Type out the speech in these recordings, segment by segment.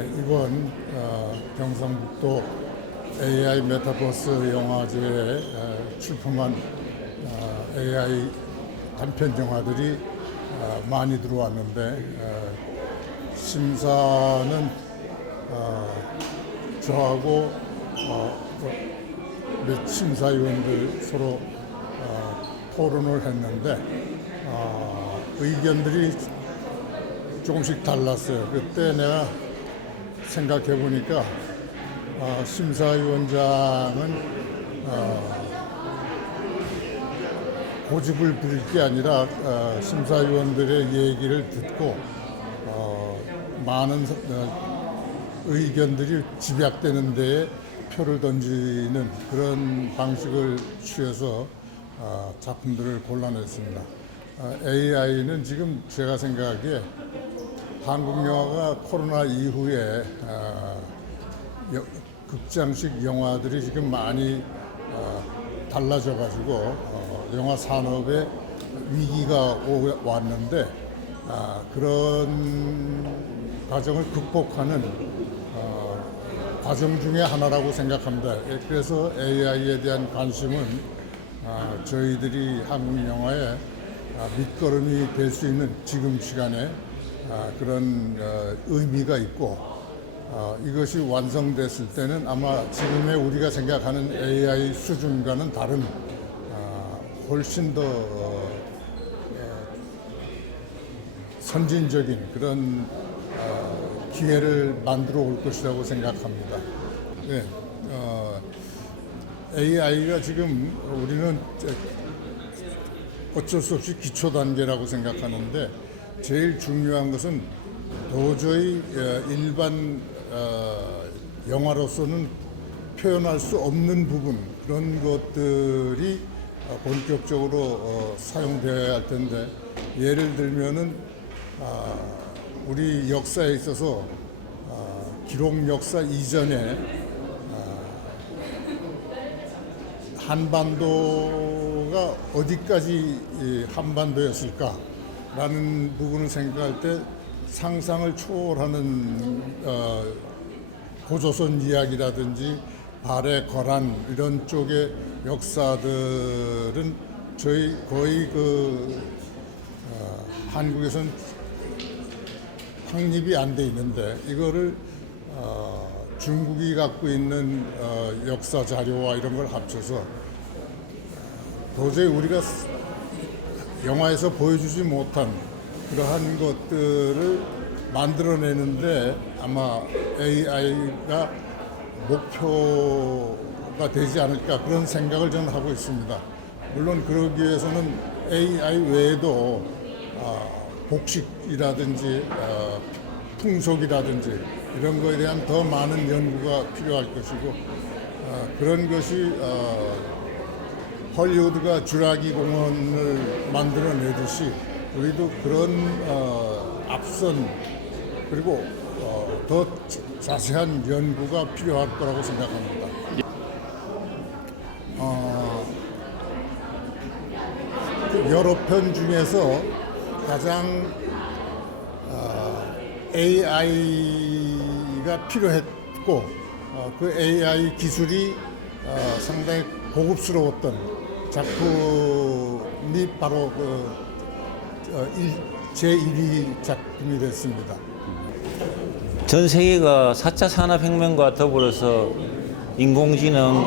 예, 이번 어, 경상북도 AI 메타버스 영화제에 어, 출품한 어, AI 단편 영화들이 어, 많이 들어왔는데 어, 심사는 어, 저하고 어, 그몇 심사위원들 서로 어, 토론을 했는데 어, 의견들이 조금씩 달랐어요. 그때 내가 생각해 보니까 어, 심사위원장은 어, 고집을 부릴 게 아니라 어, 심사위원들의 얘기를 듣고 어, 많은 서- 어, 의견들이 집약되는 데에 표를 던지는 그런 방식을 취해서 어, 작품들을 골라냈습니다. AI는 지금 제가 생각하기에 한국 영화가 코로나 이후에 어, 여- 극장식 영화들이 지금 많이 어, 달라져 가지고 어, 영화 산업에 위기가 오- 왔는데 아, 그런 과정을 극복하는 어, 과정 중에 하나라고 생각합니다. 예, 그래서 AI에 대한 관심은 아, 저희들이 한국 영화의 아, 밑거름이 될 수 있는 지금 시간에 아, 그런 어, 의미가 있고 어, 이것이 완성됐을 때는 아마 지금의 우리가 생각하는 AI 수준과는 다른 아, 훨씬 더 어, 선진적인 그런 어, 기회를 만들어 올 것이라고 생각합니다. 네, 어, AI가 지금 우리는 어쩔 수 없이 기초 단계라고 생각하는데 제일 중요한 것은 도저히 어, 일반 어, 영화로서는 표현할 수 없는 부분 그런 것들이 어, 본격적으로 어, 사용되어야 할 텐데 예를 들면은 아, 우리 역사에 있어서 아, 기록 역사 이전에 한반도가 어디까지 이 한반도였을까 라는 부분을 생각할 때 상상을 초월하는 어, 고조선 이야기라든지 발해 거란 이런 쪽의 역사들은 저희 거의 그 어, 한국에선 확립이 안 돼 있는데 이거를 어, 중국이 갖고 있는 어, 역사 자료와 이런 걸 합쳐서 도저히 우리가 스- 영화에서 보여주지 못한 그러한 것들을 만들어내는데 아마 AI가 목표가 되지 않을까 그런 생각을 저는 하고 있습니다. 물론 그러기 위해서는 AI 외에도 아, 복식이라든지 아, 풍속이라든지 이런 거에 대한 더 많은 연구가 필요할 것이고 아, 그런 것이 어, 헐리우드가 주라기 공원을 만들어내듯이 우리도 그런 어, 앞선 그리고 어, 더 자- 자세한 연구가 필요할 거라고 생각합니다. 어, 그 여러 편 중에서 가장 어, AI가 필요했고 어, 그 AI 기술이 어, 상당히 고급스러웠던 작품이 바로 그 어, 일- 제 1위 작품이 됐습니다. 전 세계가 4차 산업혁명과 더불어서 인공지능,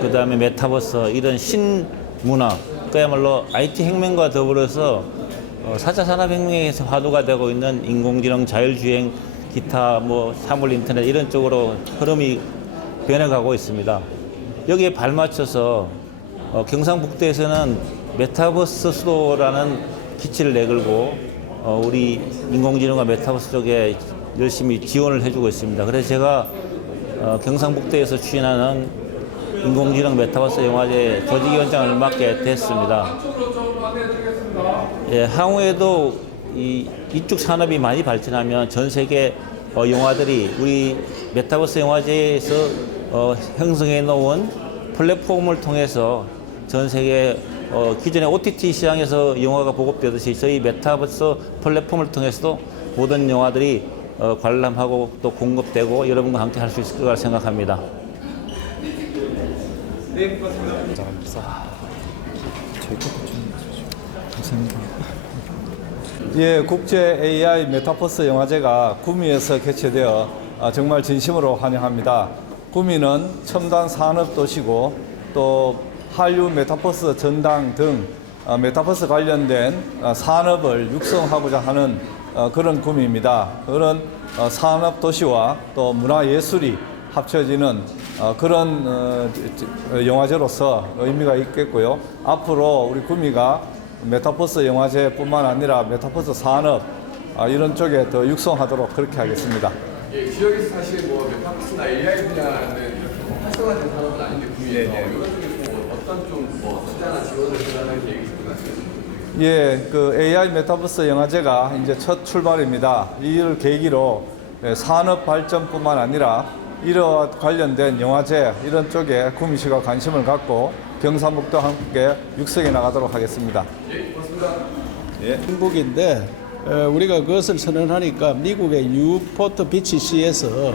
그 다음에 메타버스 이런 신문화, 그야말로 IT 혁명과 더불어서 어, 4차 산업혁명에서 화두가 되고 있는 인공지능, 자율주행, 기타, 뭐 사물 인터넷 이런 쪽으로 흐름이 변해가고 있습니다. 여기에 발맞춰서 어, 경상북도에서는 메타버스 수도라는 기치를 내걸고 어, 우리 인공지능과 메타버스 쪽에 열심히 지원을 해주고 있습니다. 그래서 제가 어, 경상북도에서 추진하는 인공지능 메타버스 영화제 조직위원장을 맡게 됐습니다. 예, 향후에도 이 이쪽 산업이 많이 발전하면 전 세계 어, 영화들이 우리 메타버스 영화제에서 어, 형성해 놓은 플랫폼을 통해서 전 세계 어, 기존의 OTT 시장에서 영화가 보급되듯이 저희 메타버스 플랫폼을 통해서도 모든 영화들이 어, 관람하고 또 공급되고 여러분과 함께 할 수 있을 거라 생각합니다. 예, 국제 AI 메타버스 영화제가 구미에서 개최되어 아, 정말 진심으로 환영합니다. 구미는 첨단 산업 도시고 또 한류 메타버스 전당 등 아, 메타버스 관련된 아, 산업을 육성하고자 하는 어, 그런 구미입니다. 그런 어, 산업 도시와 또 문화 예술이 합쳐지는 어, 그런 어, 저- 영화제로서 의미가 있겠고요. 앞으로 우리 구미가 메타버스 영화제뿐만 아니라 메타버스 산업 아, 이런 쪽에 더 육성하도록 그렇게 하겠습니다. 예, 지역에서 사실 뭐 메타버스나 AI 분야는 이렇게 활성화된 산업은 아닌데 구미에서 이런 쪽에 뭐 어떤 좀뭐 투자나 지원을 해달라는 얘기 있을 것 같습니다. 예, 그 AI 메타버스 영화제가 이제 첫 출발입니다. 이를 계기로 예, 산업 발전뿐만 아니라 이와 관련된 영화제 이런 쪽에 구미시가 관심을 갖고 경상북도 함께 육성해 나가도록 하겠습니다. 중국인데 어, 우리가 그것을 선언하니까 미국의 뉴포트 비치 시에서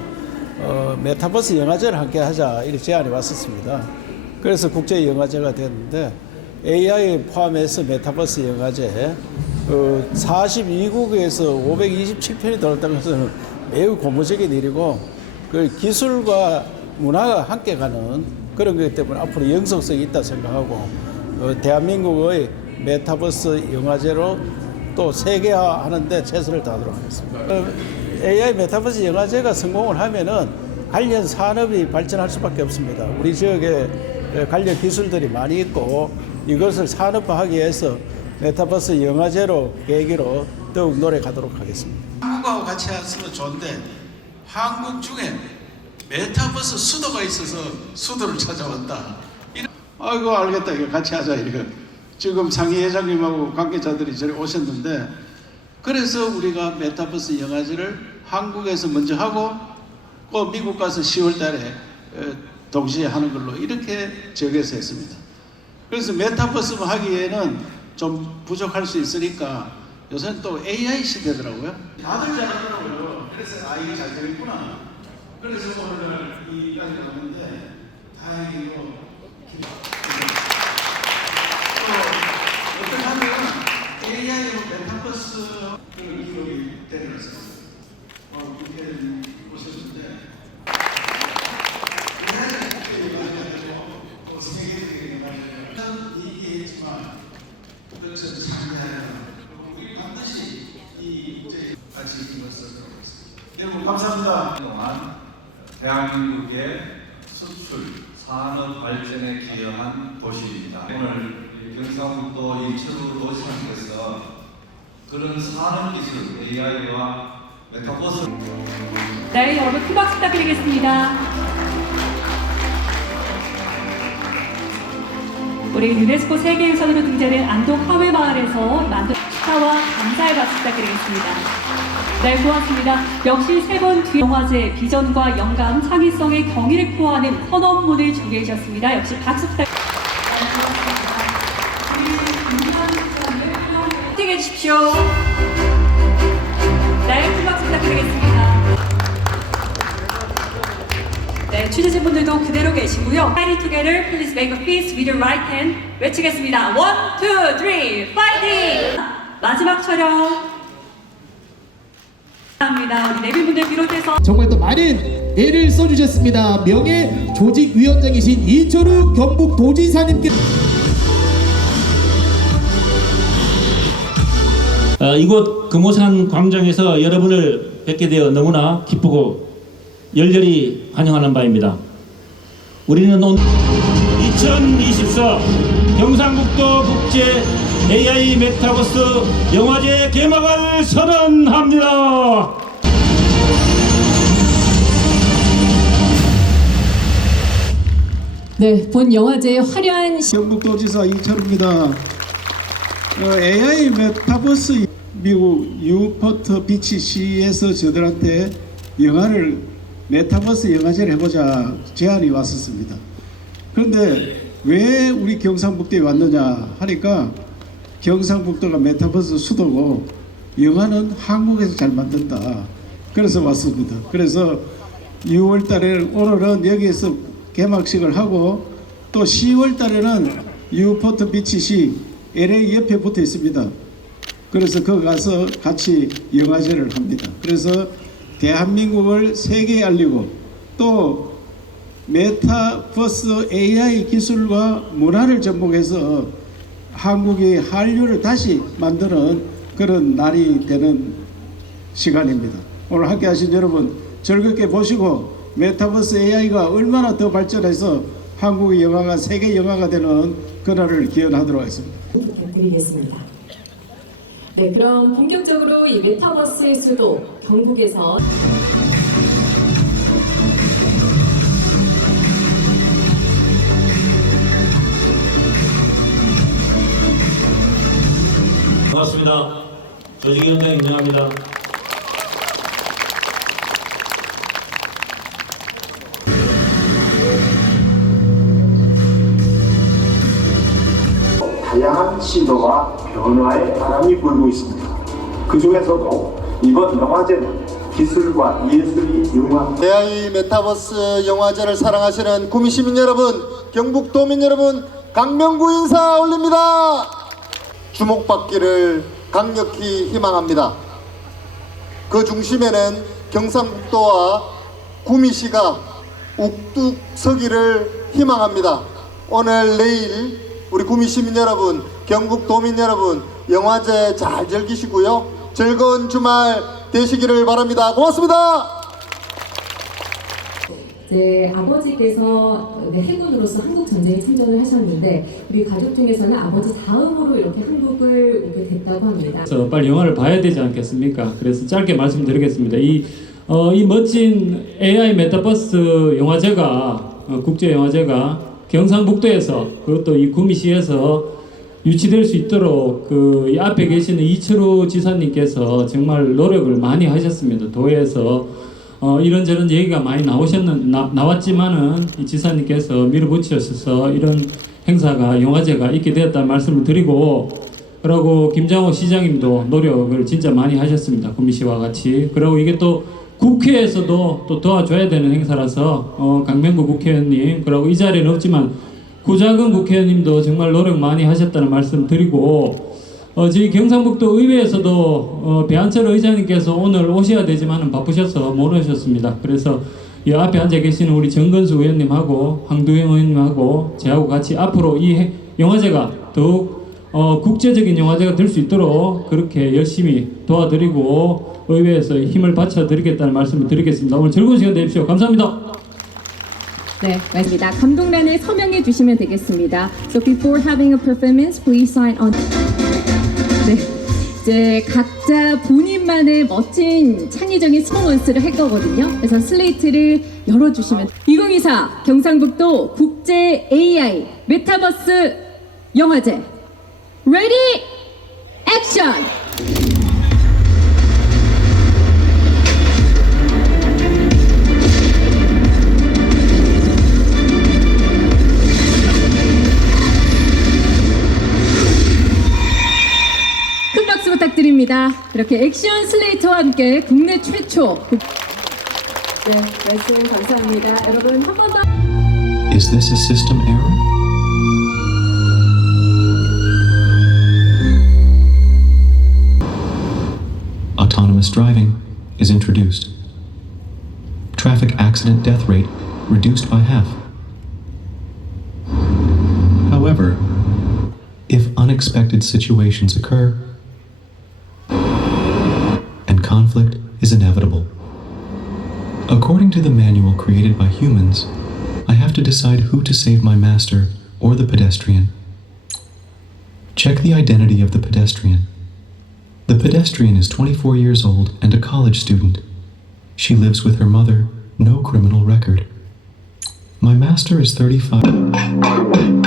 어, 메타버스 영화제를 함께 하자 이렇게 제안이 왔었습니다. 그래서 국제 영화제가 됐는데 AI 포함해서 메타버스 영화제 어, 42국에서 527편이 들었다는 것은 매우 고무적인 일이고 그 기술과 문화가 함께 가는 그런 것 때문에 앞으로 영속성이 있다 생각하고 어, 대한민국의 메타버스 영화제로 또 세계화하는데 최선을 다하도록 하겠습니다. 어, AI 메타버스 영화제가 성공을 하면은 관련 산업이 발전할 수밖에 없습니다. 우리 지역에 어, 관련 기술들이 많이 있고 이것을 산업화하기 위해서 메타버스 영화제로 계기로 더욱 노력하도록 하겠습니다. 한국하고 같이 했으면 좋은데 한국 중에 메타버스 수도가 있어서 수도를 찾아왔다. 아이고 알겠다 이거 같이 하자 이거. 지금 상희 회장님하고 관계자들이 저리 오셨는데 그래서 우리가 메타버스 영화제를 한국에서 먼저 하고 또 미국 가서 10월 달에 어, 동시에 하는 걸로 이렇게 정해서 했습니다. 그래서 메타버스 하기에는 좀 부족할 수 있으니까 요새는 또 AI 시대더라고요. 다들 잘하더라고요. 그래서 아 이게 잘 되겠구나. 그래서 오늘 이까지 나왔는데 다행히도 또 어떻게 하면 AI 메타버스 그 기록이 때렸어요. 어, 얘기했지만 그것을 참여하는 우리 반드시 이 문제에 같이 하겠습니다. 여러분 감사합니다. 동안 대한민국의 수출, 산업 발전에 기여한 도시입니다. 오늘 이 경상북도 인천구 도시장에서 그런 산업 기술, AI와 메타버스 네, 여러분 큰 박수 부탁드리겠습니다. 우리 유네스코 세계유산으로 등재된 안동 하회마을에서 만든 축하와 감사의 박수 부탁드리겠습니다. 네, 고맙습니다. 역시 세 번 뒤 영화제 비전과 영감, 창의성의 경의를 표하는 선언문을 준비해 주셨습니다. 역시 박수 부탁드립니다. 주십시오. 네, 큰 박수 부탁드리겠습니다. 네, 취재진분들도 그대로 계시고요. Fighting together, please. 외치겠습니다. One, two, three! 마지막 촬영. 감사합니다. 우리 내빈분들 비롯해서 정말 또 많은 애를 써주셨습니다. 명예 조직위원장이신 이철우 경북도지사님께 어, 이곳 금오산 광장에서 여러분을 뵙게 되어 너무나 기쁘고 열렬히 환영하는 바입니다. 우리는 오늘 2024 경상북도 국제 AI 메타버스 영화제 개막을 선언합니다. 네, 본 영화제의 화려한 경북도지사 이철우입니다. 어, AI 메타버스 미국 뉴포트 비치 시에서 저들한테 영화를 메타버스 영화제를 해보자 제안이 왔었습니다. 그런데 왜 우리 경상북도에 왔느냐 하니까 경상북도가 메타버스 수도고 영화는 한국에서 잘 만든다. 그래서 왔습니다. 그래서 6월 달에 오늘은 여기에서 개막식을 하고 또 10월 달에는 뉴포트 비치시 LA 옆에 붙어 있습니다. 그래서 거기 가서 같이 영화제를 합니다. 그래서 대한민국을 세계에 알리고 또 메타버스 AI 기술과 문화를 접목해서 한국의 한류를 다시 만드는 그런 날이 되는 시간입니다. 오늘 함께 하신 여러분 즐겁게 보시고 메타버스 AI가 얼마나 더 발전해서 한국의 영화가 세계 영화가 되는 그날을 기원하도록 하겠습니다. 부탁드리겠습니다. 네, 그럼 본격적으로 이 메타버스의 수도 경북에서 반갑습니다. 조직위원장 인정합니다. 시도와 변화의 바람이 불고 있습니다. 그 중에서도 이번 영화제는 기술과 예술이 융합 AI 메타버스 영화제를 사랑하시는 구미 시민 여러분, 경북 도민 여러분, 강명구 인사 올립니다. 주목받기를 강력히 희망합니다. 그 중심에는 경상북도와 구미시가 욱뚝 서기를 희망합니다. 오늘 내일 우리 구미 시민 여러분, 경북 도민 여러분 영화제 잘 즐기시고요. 즐거운 주말 되시기를 바랍니다. 고맙습니다. 이제 아버지께서 네, 해군으로서 한국 전쟁에 참전을 하셨는데 우리 가족 중에서는 아버지 다음으로 이렇게 한국을 오게 됐다고 합니다. 그래서 빨리 영화를 봐야 되지 않겠습니까? 그래서 짧게 말씀드리겠습니다. 이, 어, 이 멋진 AI 메타버스 영화제가 어, 국제 영화제가 경상북도에서 그것도 이 구미시에서 유치될 수 있도록 그이 앞에 계시는 이철우 지사님께서 정말 노력을 많이 하셨습니다. 도에서 어, 이런저런 얘기가 많이 나오셨는 나, 나왔지만은 이 지사님께서 밀어붙이셔서 이런 행사가 영화제가 있게 되었다는 말씀을 드리고 그리고 김장호 시장님도 노력을 진짜 많이 하셨습니다. 구미시와 같이. 그리고 이게 또 국회에서도 또 도와줘야 되는 행사라서 어, 강명구 국회의원님 그리고 이 자리는 없지만 구자근 국회의원님도 정말 노력 많이 하셨다는 말씀 드리고 어, 저희 경상북도 의회에서도 어, 배한철 의장님께서 오늘 오셔야 되지만 바쁘셔서 못 오셨습니다. 그래서 이 앞에 앉아 계시는 우리 정건수 의원님하고 황두영 의원님하고 저하고 같이 앞으로 이 해- 영화제가 더욱 어, 국제적인 영화제가 될 수 있도록 그렇게 열심히 도와드리고 의회에서 힘을 바쳐드리겠다는 말씀을 드리겠습니다. 오늘 즐거운 시간 되십시오. 감사합니다. 네, 맞습니다. 감독란에 서명해 주시면 되겠습니다. So before having a performance, please sign on. 네, 이제 각자 본인만의 멋진 창의적인 스포먼스를 할 거거든요. 그래서 슬레이트를 열어주시면 2024 경상북도 국제 AI 메타버스 영화제 Ready, Action! 부탁드립니다. 이렇게 액션 슬레이터와 함께 국내 최초 국- 네, 말씀 감사합니다. 여러분 한 번 더. Is this a system error? Autonomous driving is introduced. Traffic accident death rate reduced by half. However, if unexpected situations occur conflict is inevitable, according to the manual created by humans, I have to decide who to save my master or the pedestrian. Check the identity of the pedestrian. The pedestrian is 24 years old and a college student. She lives with her mother, no criminal record. My master is 35.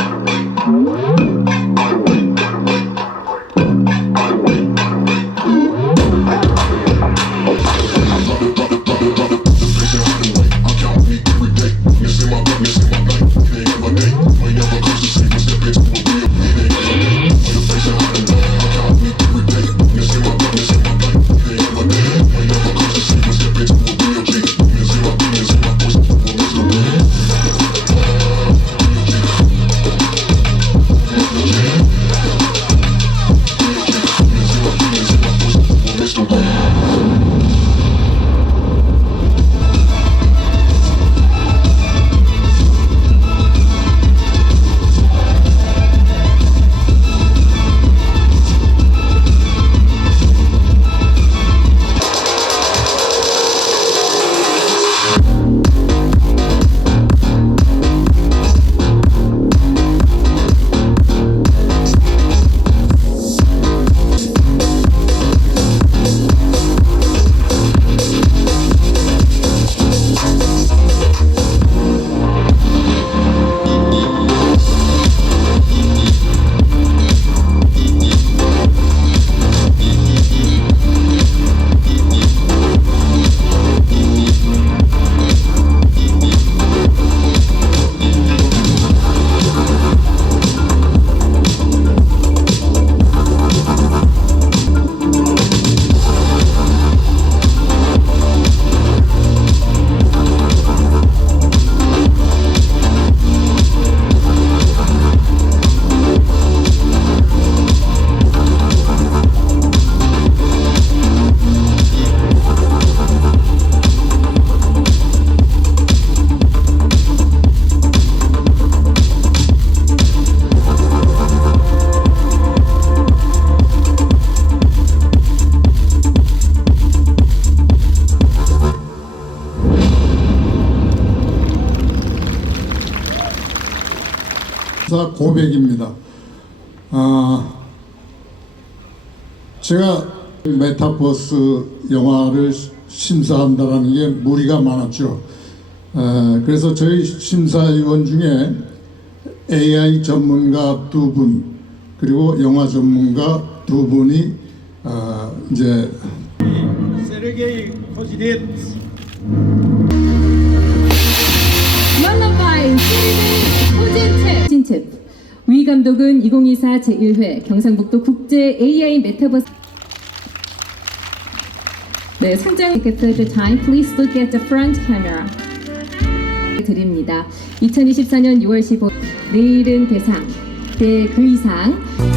제가 메타버스 영화를 심사한다는 게 무리가 많았죠. 에, 그래서 저희 심사위원 중에 AI 전문가 두 분, 그리고 영화 전문가 두 분이 어, 이제 세르게이 코젠체. 위 감독은 2024 제1회 경상북도 국제 AI 메타버스 네, 상장 photo time. Please look at the front camera. 드립니다. 2024년 6월 15일 내일은 대상, 네, 그 이상